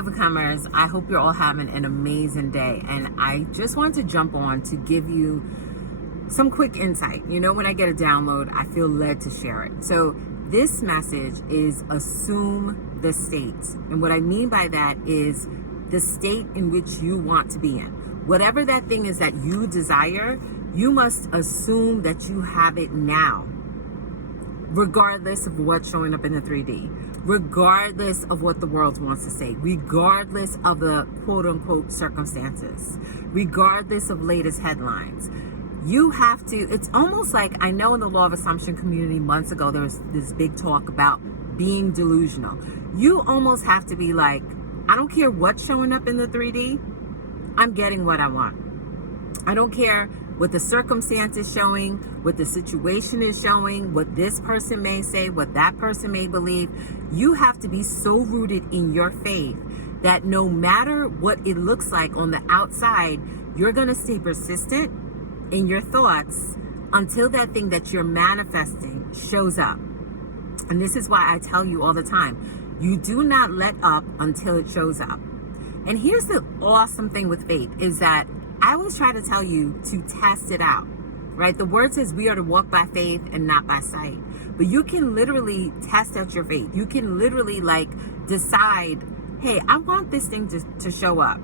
overcomers. I hope you're all having an amazing day. And I just want to jump on to give you some quick insight. You know, when I get a download, I feel led to share it. So this message is assume the state. And what I mean by that is the state in which you want to be in. Whatever that thing is that you desire, you must assume that you have it now, regardless of what's showing up in the 3D, regardless of what the world wants to say, regardless of the quote unquote circumstances, regardless of latest headlines. You have to, it's almost like, I know in the law of assumption community months ago, there was this big talk about being delusional. You almost have to be like, I don't care what's showing up in the 3D, I'm getting what I want. I don't care what the circumstance is showing, what the situation is showing, what this person may say, what that person may believe. You have to be so rooted in your faith that no matter what it looks like on the outside, you're going to stay persistent in your thoughts until that thing that you're manifesting shows up. And this is why I tell you all the time, you do not let up until it shows up. And here's the awesome thing with faith is that I always try to tell you to test it out, right? The word says we are to walk by faith and not by sight. But you can literally test out your faith. You can literally decide, hey, I want this thing to show up.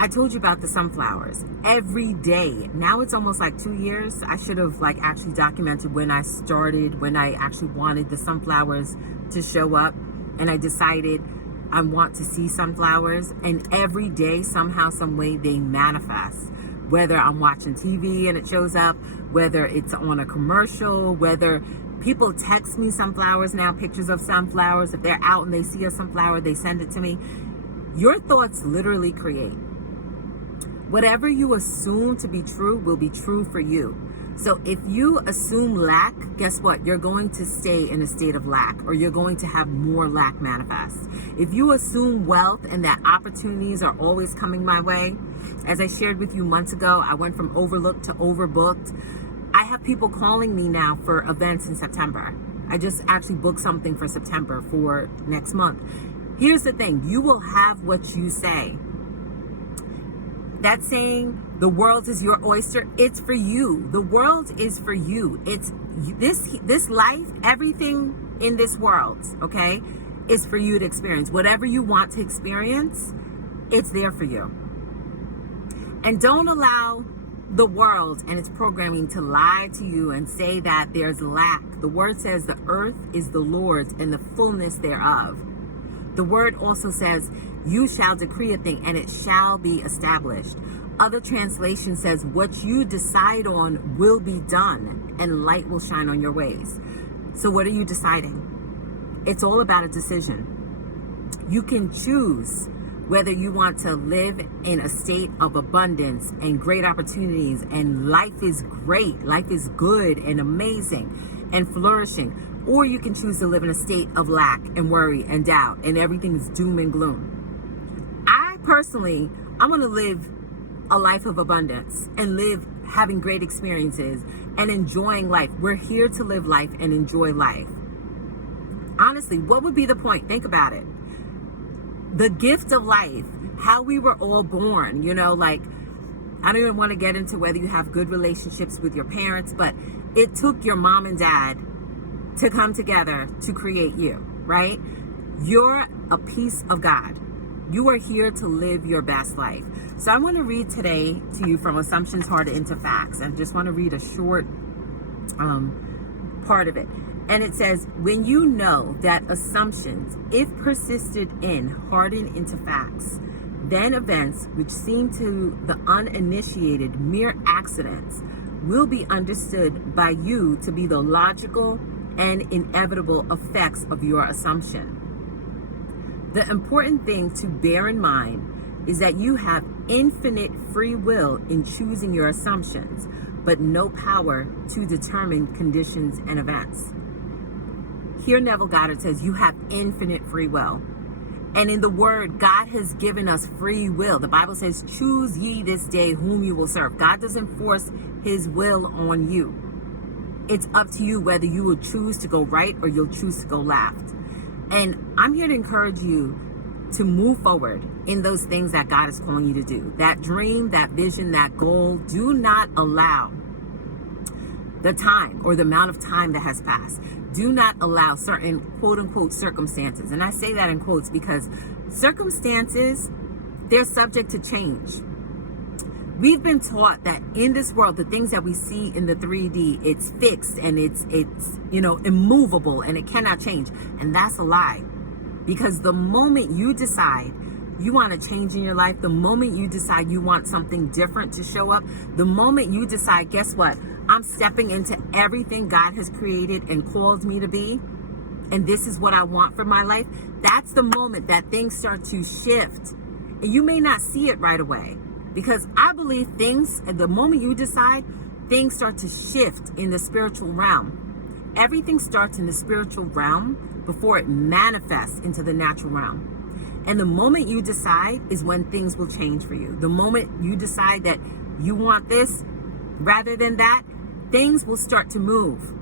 I told you about the sunflowers every day. Now it's almost like 2 years. I should have actually documented when I started, when I actually wanted the sunflowers to show up. And I decided I want to see sunflowers. And every day, somehow, some way, they manifest. Whether I'm watching TV and it shows up, whether it's on a commercial, whether people text me sunflowers now, pictures of sunflowers. If they're out and they see a sunflower, they send it to me. Your thoughts literally create. Whatever you assume to be true will be true for you. So if you assume lack, guess what? You're going to stay in a state of lack, or you're going to have more lack manifest. If you assume wealth and that opportunities are always coming my way, as I shared with you months ago, I went from overlooked to overbooked. I have people calling me now for events in September. I just actually booked something for September for next month. Here's the thing, you will have what you say. That saying, the world is your oyster, it's for you. The world is for you. It's this life, everything in this world, okay, is for you to experience. Whatever you want to experience, it's there for you. And don't allow the world and its programming to lie to you and say that there's lack. The word says the earth is the Lord's and the fullness thereof. The word also says, you shall decree a thing and it shall be established. Other translation says, what you decide on will be done and light will shine on your ways. So what are you deciding? It's all about a decision. You can choose whether you want to live in a state of abundance and great opportunities and life is great, life is good and amazing and flourishing. Or you can choose to live in a state of lack and worry and doubt and everything is doom and gloom. Personally, I'm going to live a life of abundance and live having great experiences and enjoying life. We're here to live life and enjoy life. Honestly, what would be the point? Think about it. The gift of life, how we were all born, I don't even want to get into whether you have good relationships with your parents, but it took your mom and dad to come together to create you, right? You're a piece of God. You are here to live your best life. So I want to read today to you from Assumptions Hardened into Facts. And just want to read a short part of it. And it says, when you know that assumptions, if persisted in, harden into facts, then events which seem to the uninitiated mere accidents will be understood by you to be the logical and inevitable effects of your assumption. The important thing to bear in mind is that you have infinite free will in choosing your assumptions, but no power to determine conditions and events. Here Neville Goddard says you have infinite free will. And in the word, God has given us free will. The Bible says, choose ye this day whom you will serve. God doesn't force his will on you. It's up to you whether you will choose to go right or you'll choose to go left. And I'm here to encourage you, to move forward in those things that God is calling you to do. That dream, that vision, that goal. Do not allow the time or the amount of time that has passed. Do not allow certain quote unquote circumstances. And I say that in quotes because circumstances, they're subject to change. We've been taught that in this world, the things that we see in the 3D, it's fixed and it's immovable and it cannot change. And that's a lie. Because the moment you decide you want a change in your life, the moment you decide you want something different to show up, the moment you decide, guess what? I'm stepping into everything God has created and called me to be, and this is what I want for my life. That's the moment that things start to shift. And you may not see it right away, because I believe things, the moment you decide, things start to shift in the spiritual realm. Everything starts in the spiritual realm before it manifests into the natural realm. And the moment you decide is when things will change for you. The moment you decide that you want this rather than that, things will start to move.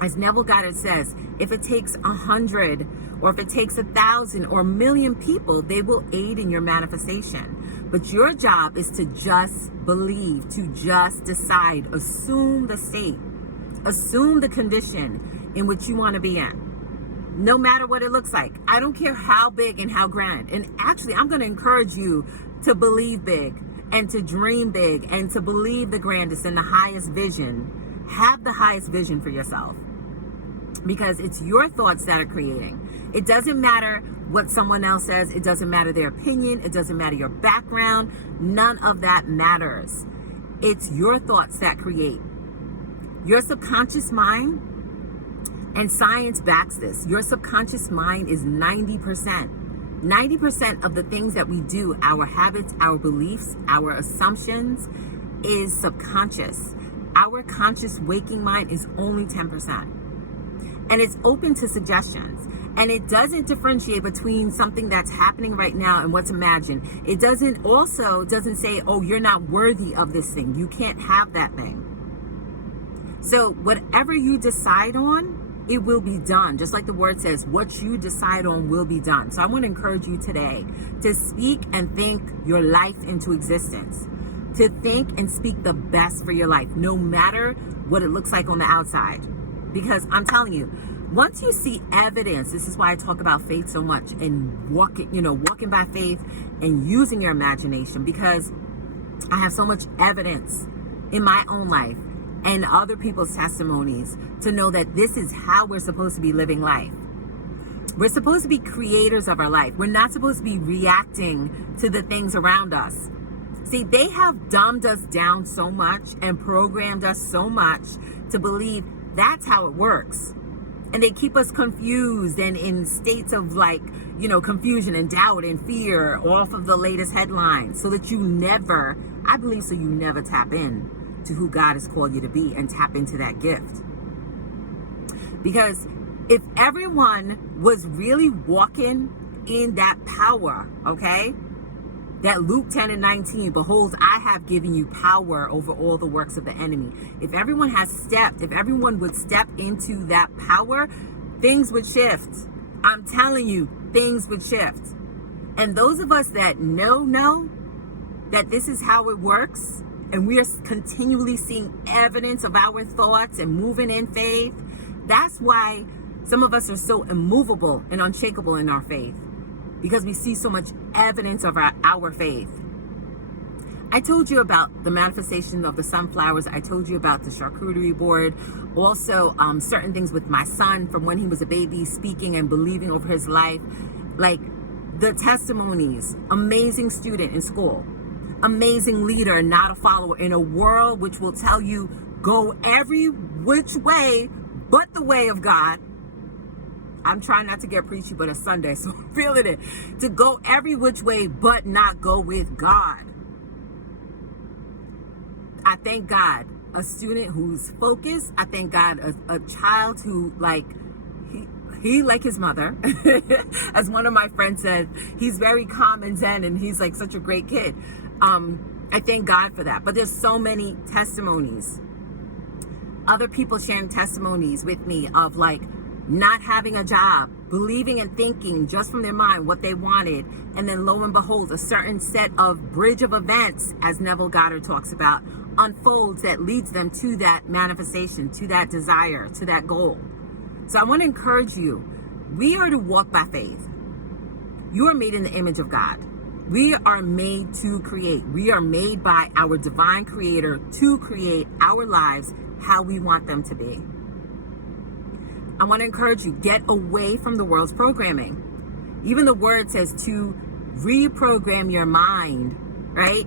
As Neville Goddard says, if it takes 100 or if it takes 1,000 or 1,000,000 people, they will aid in your manifestation. But your job is to just believe, to just decide, assume the state, assume the condition in which you want to be in. No matter what it looks like. I don't care how big and how grand. And actually, I'm going to encourage you to believe big and to dream big and to believe the grandest and the highest vision. Have the highest vision for yourself, because it's your thoughts that are creating. It doesn't matter what someone else says. It doesn't matter their opinion. It doesn't matter your background. None of that matters. It's your thoughts that create. Your subconscious mind, and science backs this, your subconscious mind is 90%. 90% of the things that we do, our habits, our beliefs, our assumptions, is subconscious. Our conscious waking mind is only 10%. And it's open to suggestions. And it doesn't differentiate between something that's happening right now and what's imagined. It doesn't say, oh, you're not worthy of this thing. You can't have that thing. So whatever you decide on, it will be done. Just like the word says, what you decide on will be done. So I want to encourage you today to speak and think your life into existence. To think and speak the best for your life, no matter what it looks like on the outside. Because I'm telling you, once you see evidence, this is why I talk about faith so much, and walking by faith and using your imagination, because I have so much evidence in my own life and other people's testimonies to know that this is how we're supposed to be living life. We're supposed to be creators of our life. We're not supposed to be reacting to the things around us. See, they have dumbed us down so much and programmed us so much to believe that's how it works. And they keep us confused and in states of confusion and doubt and fear off of the latest headlines, so that you never tap in to who God has called you to be and tap into that gift. Because if everyone was really walking in that power, okay, that Luke 10:19, behold, I have given you power over all the works of the enemy. If everyone would step into that power, things would shift. I'm telling you, things would shift. And those of us that know that this is how it works, and we are continually seeing evidence of our thoughts and moving in faith, that's why some of us are so immovable and unshakable in our faith, because we see so much evidence of our faith. I told you about the manifestation of the sunflowers. I told you about the charcuterie board. Also, certain things with my son from when he was a baby, speaking and believing over his life. Like the testimonies, amazing student in school, amazing leader, not a follower, in a world which will tell you, go every which way but the way of God. I'm trying not to get preachy, but it's Sunday, so I'm feeling it. To go every which way but not go with God. I thank God, a student who's focused. I thank God, a child who, he like his mother. As one of my friends said, he's very calm and zen, and he's like such a great kid. I thank God for that. But there's so many testimonies. Other people sharing testimonies with me of not having a job believing and thinking just from their mind what they wanted, and then lo and behold, a certain set of bridge of events, as Neville Goddard talks about, unfolds that leads them to that manifestation, to that desire, to that goal. So I want to encourage you, we are to walk by faith. You are made in the image of God. We are made to create. We are made by our divine creator to create our lives how we want them to be. I want to encourage you, get away from the world's programming. Even the word says to reprogram your mind, right?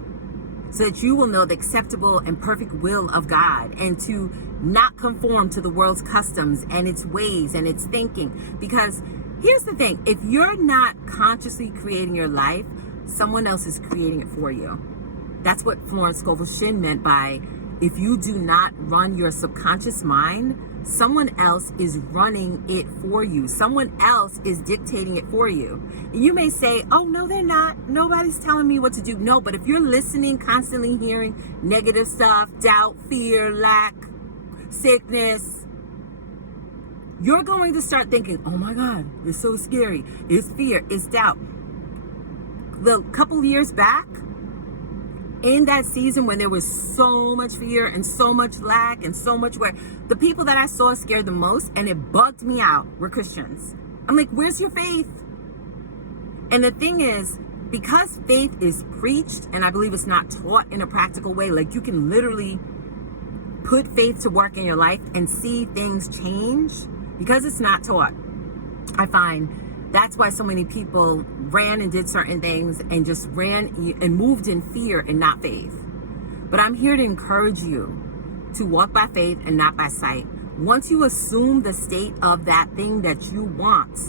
So that you will know the acceptable and perfect will of God, and to not conform to the world's customs and its ways and its thinking. Because here's the thing, if you're not consciously creating your life, someone else is creating it for you. That's what Florence Scovel Shinn meant by, if you do not run your subconscious mind, someone else is running it for you. Someone else is dictating it for you. And you may say, oh, no, they're not. Nobody's telling me what to do. No, but if you're listening, constantly hearing negative stuff, doubt, fear, lack, sickness, you're going to start thinking, oh my God, it's so scary. It's fear, it's doubt. The couple years back, in that season when there was so much fear and so much lack and so much where the people that I saw scared the most and it bugged me out were Christians. I'm like, where's your faith? And the thing is, because faith is preached, and I believe it's not taught in a practical way, like you can literally put faith to work in your life and see things change, because it's not taught. I find that's why so many people ran and did certain things and just ran and moved in fear and not faith. But I'm here to encourage you to walk by faith and not by sight. Once you assume the state of that thing that you want,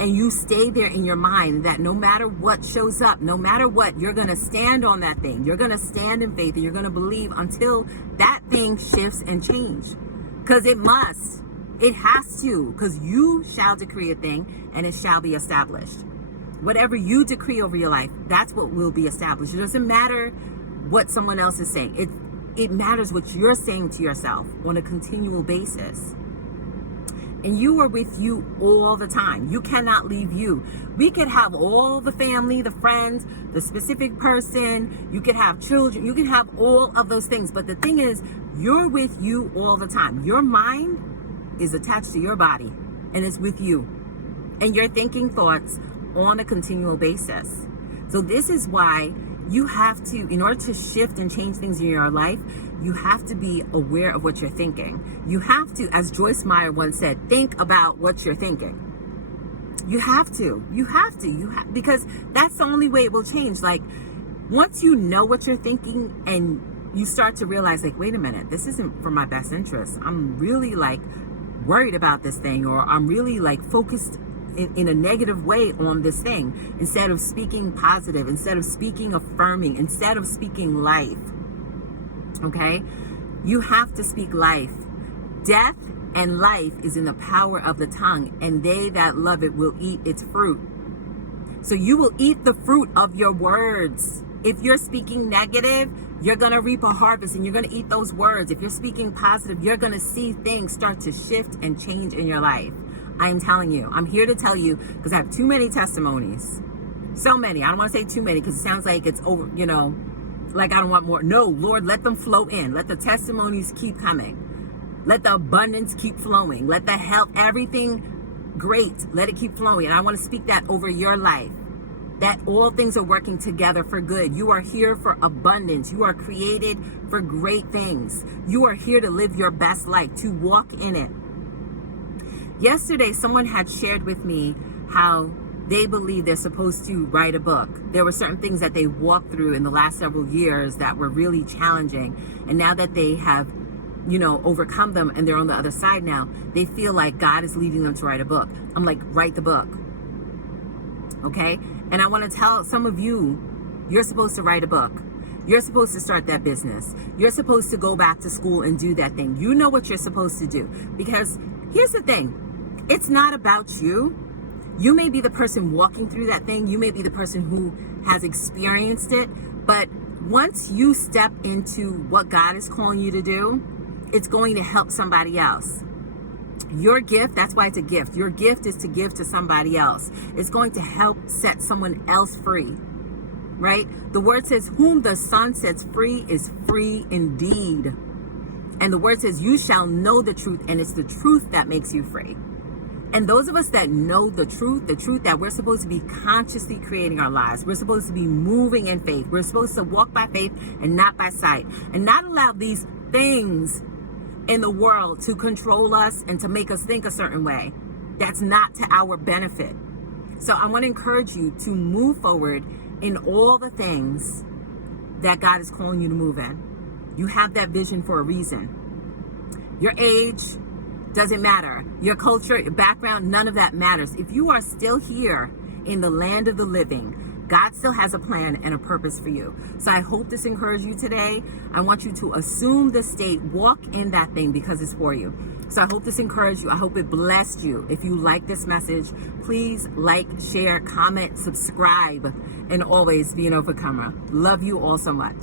and you stay there in your mind that no matter what shows up, no matter what, you're going to stand on that thing. You're going to stand in faith and you're going to believe until that thing shifts and change. Because it must. It has to, because you shall decree a thing and it shall be established. Whatever you decree over your life, that's what will be established. It doesn't matter what someone else is saying. It matters what you're saying to yourself on a continual basis. And you are with you all the time. You cannot leave you. We could have all the family, the friends, the specific person. You could have children. You can have all of those things. But the thing is, you're with you all the time. Your mind is attached to your body and it's with you. And you're thinking thoughts on a continual basis. So this is why you have to, in order to shift and change things in your life, you have to be aware of what you're thinking. You have to, as Joyce Meyer once said, think about what you're thinking. You have to, because that's the only way it will change. Like, once you know what you're thinking and you start to realize, like, wait a minute, this isn't for my best interest. I'm really like worried about this thing, or I'm really like focused in a negative way on this thing, instead of speaking positive, instead of speaking affirming, instead of speaking life. Okay? You have to speak life. Death and life is in the power of the tongue, and they that love it will eat its fruit. So you will eat the fruit of your words. If you're speaking negative, you're going to reap a harvest and you're going to eat those words. If you're speaking positive, you're going to see things start to shift and change in your life. I am telling you. I'm here to tell you because I have too many testimonies. So many. I don't want to say too many because it sounds like it's over, like I don't want more. No, Lord, let them flow in. Let the testimonies keep coming. Let the abundance keep flowing. Let the health, everything great, let it keep flowing. And I want to speak that over your life. That all things are working together for good. You are here for abundance. You are created for great things. You are here to live your best life, to walk in it. Yesterday, someone had shared with me how they believe they're supposed to write a book. There were certain things that they walked through in the last several years that were really challenging. And now that they have, overcome them and they're on the other side now, they feel like God is leading them to write a book. I'm like, write the book. Okay? And I want to tell some of you, you're supposed to write a book. You're supposed to start that business. You're supposed to go back to school and do that thing. You know what you're supposed to do. Because here's the thing. It's not about you. You may be the person walking through that thing. You may be the person who has experienced it. But once you step into what God is calling you to do, it's going to help somebody else. Your gift, that's why it's a gift. Your gift is to give to somebody else. It's going to help set someone else free, right? The word says, whom the Son sets free is free indeed. And the word says, you shall know the truth, and it's the truth that makes you free. And those of us that know the truth that we're supposed to be consciously creating our lives. We're supposed to be moving in faith. We're supposed to walk by faith and not by sight, and not allow these things in the world to control us and to make us think a certain way. That's not to our benefit. So I want to encourage you to move forward in all the things that God is calling you to move in. You have that vision for a reason. Your age doesn't matter. Your culture, your background, none of that matters. If you are still here in the land of the living, God still has a plan and a purpose for you. So I hope this encouraged you today. I want you to assume the state, walk in that thing because it's for you. So I hope this encouraged you. I hope it blessed you. If you like this message, please like, share, comment, subscribe, and always be an overcomer. Love you all so much.